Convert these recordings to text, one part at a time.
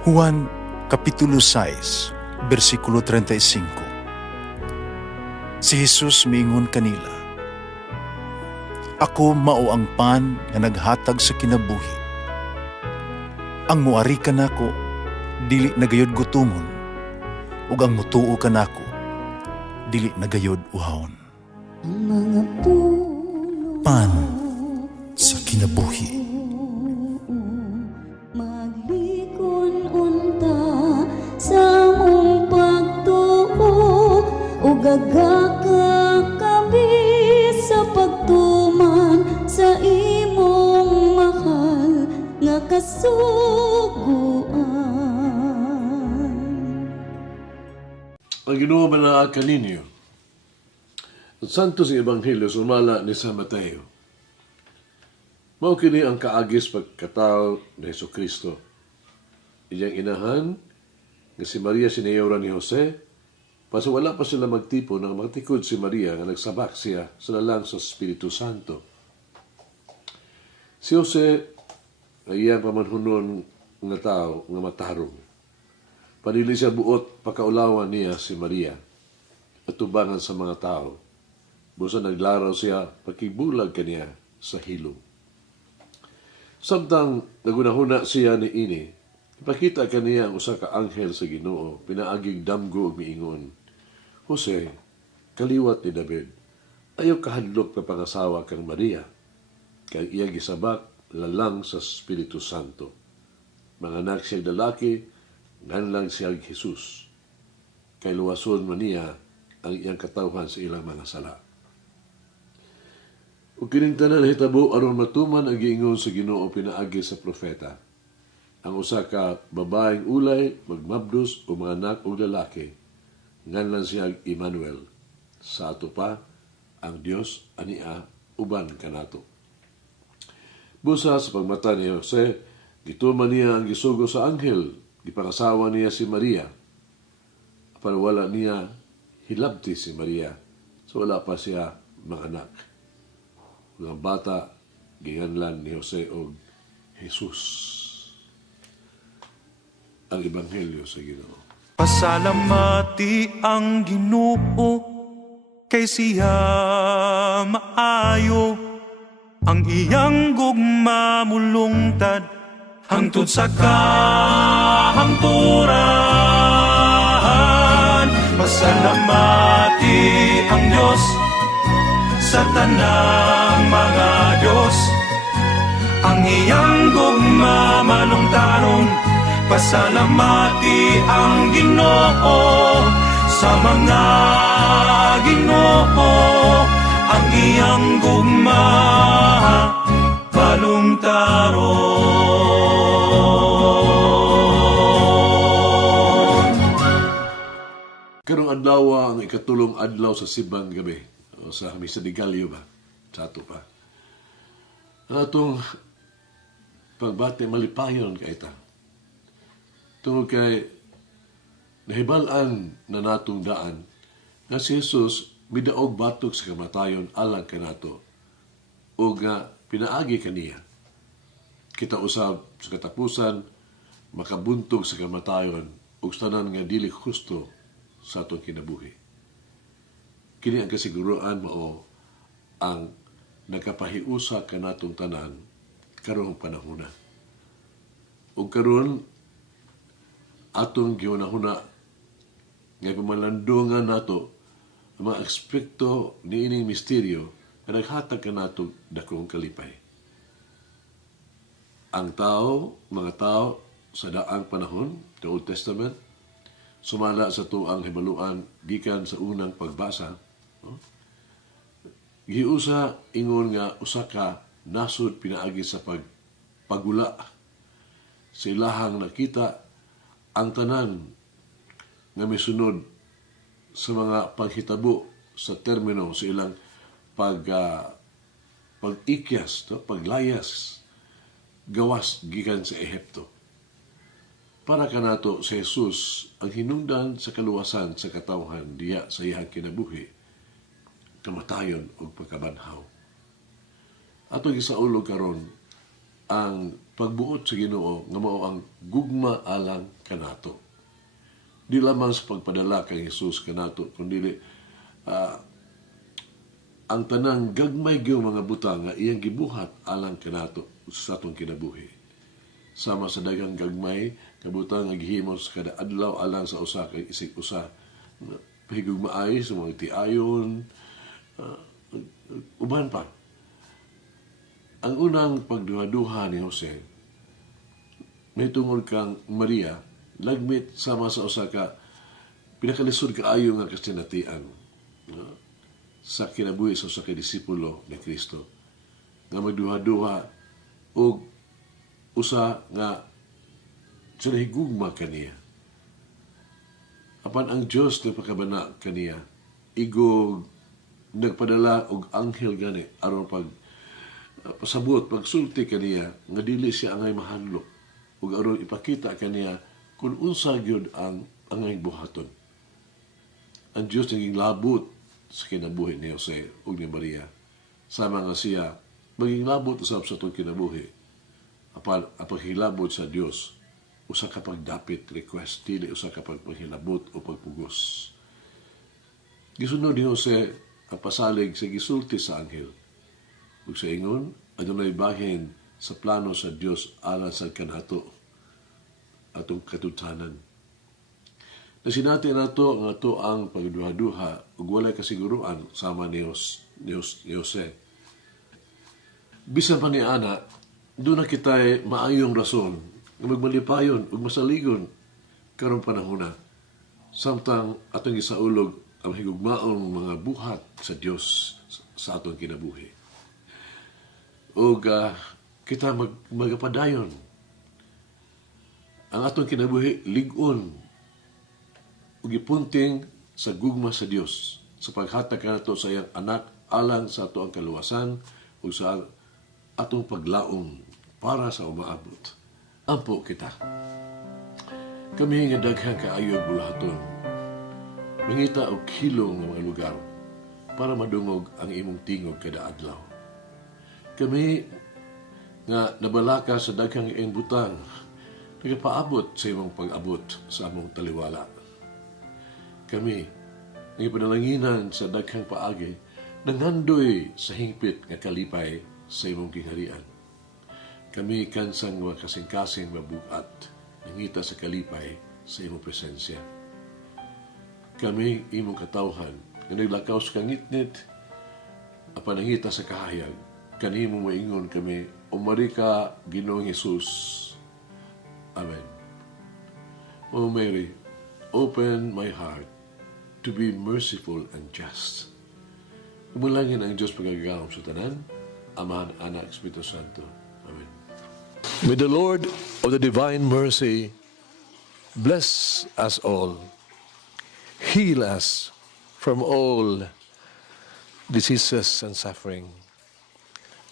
Juan Kapitulo 6, versikulo 35. Si Jesus miingon kanila, "Ako mao ang pan nga naghatag sa kinabuhi. Ang muari kanako dili nagayod gutomon, ug ang mutuo kanako dili nagayod uhawon." Ang mga puno Pan sa kinabuhi. maglikon unta sa mong pagtuo ug gagaka kami sa pagtuman sa imong mahal nga kasuguan. Ang Ginoo manaa kaninyo. Ang Santos ng Ebanghelyo sumala ni San Mateo. Mao kini ang kaagis pagkatao ni Jesucristo. Iyang inahan nga si Maria sinayawran ni Jose, paso wala pa sila magtipo nang magtikod si Maria nga nagsabak siya sa lalang sa Espiritu Santo. Si Jose ay iyang pamanhunon nga tao nga matarong. Panili siya buot pakaulawan niya si Maria at tubangan sa mga tao. Busa naglaraw siya pakibulag kaniya sa hilom. Samtang nagunahuna siya ni ini, ipakita kaniya ang usa ka anghel sa Ginoo, pinaaging damgo ug miingon, "Jose, kaliwat ni David, ayaw kahadlok na pangasawa kang Maria, kay iya gisabak lalang sa Espiritu Santo. Manganak siya lalaki, nganlang siya Jesus. Kay luwason man niya ang iyang katawhan sa ilang mga sala." Ug kining tanan hitabo aron matuman ang giingon sa Ginoo pinaagi sa propeta. Ang usa ka babaeng ulay magmabdos o mga anak o lalaki, nganlan siya Emmanuel. Sa ato pa ang Dios ania uban kanato. Busa sa pagmata ni Jose, gituman niya ang gisugo sa anghel, gipangasawa niya si Maria. Pero wala niya hilabti si Maria, so wala pa siya manganak. Mga bata, ginganlan ni Jose og Jesus. Ang Ebanghelyo sa Ginoo. Pasalamati ang Ginoo kay siya maayo, ang iyang gugma mulungtad hangtod sa kahangturan. Pasalamati ang Diyos sa tanang mga Diyos, ang iyang gugma malungtaron. Pasalamati ang Ginoo sa mga Ginoo, ang iyang gugma malungtaron. Karong adlaw ang ikatulong adlaw sa Simbang Gabi. O sa Misa de Gallo ba? Sa ato pa. Ang atong pagbati malipayon kay ita. Tungod kay nahibalaan na natong daan na si Jesus midaog batok sa kamatayon alang kanato o nga pinaagi kaniya. Kita usab sa katapusan makabuntog sa kamatayon ug tanan nga dili husto sa atong kinabuhi. Kini ang kasiguruan mao ang nakapahiusa kanatong tanan karong panahona. Ug karon atong giunahuna nga pamalandungan nato ang mga aspekto ni ining misteryo nga naghatag kanato dakong kalipay. Ang mga tao sa daang panahon, the Old Testament, sumala sa tuang hibaluan gikan sa unang pagbasa. Giusa ingon nga usa ka nasod pinaagi sa pagula sa ilahang nakita ang tanan nga misunod sa mga paghitabo sa termino sa ilang pag-ikyas, paglayas gawas gikan sa Ehipto. Para kanato si Jesus ang hinungdan sa kaluwasan sa katawhan diya sa iyang kinabuhi, kamatayon o pagkabanhaw. Atong gisaulog karon ang pagbuot sa Ginoo nga mao ang gugma alang kanato. Di lamang sa pagpadala kang Hesus kanato, kundi ang tanang gagmay gyud mga butang nga iyang gibuhat alang kanato sa atong kinabuhi. Sama sa daghang gagmay kabutang nga gihimo sa kada adlaw alang sa usa kay isig usa. Pahigugmaay sa mga tiayon, uban pa. Ang unang pagduha-duha ni Jose, may tungod kang Maria, lagmit sama sa usa ka pinakalisod kaayo nga kasinatian sa kinabuhi sa usa ka disipulo ni Kristo. Nga magduha-duha o usa nga sila higugma kaniya. Apan ang Diyos nagpakabana kaniya, igog nagpadala og anghel gani aron pag pasabot pagsulti kaniya nga dili siya angay mahadlok ug aron ipakita kaniya kung unsa gyud ang angay buhaton. Ang Diyos naging labot sa kinabuhi ni Jose ug ni Maria, sama nga siya maging labot usab sa itong kinabuhi. Apan ang paghilabot sa Diyos usa ka pagdapit request, dili usa ka pagpanghilabot o pagpugos. Gisunod ni Jose ang pasalig sa gisulti sa anghel. Ug sa ingon, adunay bahin sa plano sa Dios alang sa kanato atong katutanan. Nasinati nato nga to ang pagduha-duha ug walay kasiguruan sama ni Jose. Bisan pa ni ana, doon na kita'y maayong rason nga magmalipayon ug masaligon karong panahona. Samtang atong gisaulog ang higugmaong mga buhat sa Dios sa atong kinabuhi. Ug kita magapadayon ang atong kinabuhi lig-on ug ipunting sa gugma sa Dios sa paghatag kanato sa iyang anak alang sa ato ang kaluwasan ug sa atong paglaom para sa umaabot. Ampo kita. Kami nga daghang kaayo bulahaton. Mangita og kilong nga mga lugar para madungog ang imong tingog kada adlaw. Kami nga nabalaka sa daghang iyang butang, nagapaabot sa imong pag-abot sa among taliwala. Kami nga ipanalanginan sa daghang paagi, nangandoy sa hingpit nga kalipay sa imong kingharian. Kami kansang mga kasing-kasing mabukat, nangita sa kalipay sa imong presensya. Kami imong katawhan, nga naglakaw sa kangitnit, apanangita sa kahayag, kanimo maingon kami, umari ka, Ginoong Hesus. Amen. O Mary, open my heart to be merciful and just. Umulangin ang Diyos pagagawang sa tanan, Amahan, Anak, Espiritu Santo. Amen. May the Lord of the divine mercy bless us all, heal us from all diseases and suffering.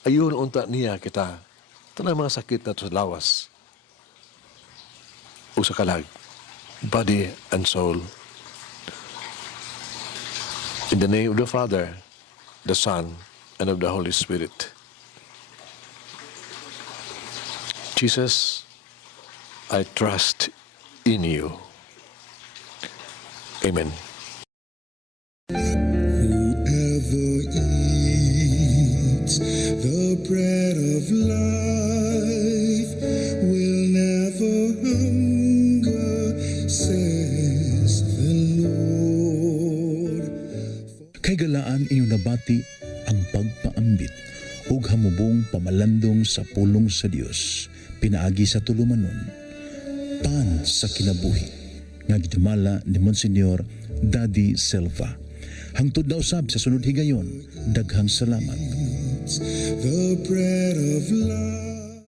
Ayun unta niya kita, tanang mga sakit na sa lawas o sa kalag, body and soul. In the name of the Father, the Son, and of the Holy Spirit. Jesus, I trust in you. Amen. Whoever eats the bread of life will never hunger, says the Lord. Kay galaan inyong nabati ang pagpaambit ug hamubong pamalandong sa pulong sa Dios pinaagi sa tulumanon pan sa kinabuhi nga gidumala ni Monsignor Daddy Silva. Hangtod na usab sa sunod higayon, daghang salamat. The bread of life.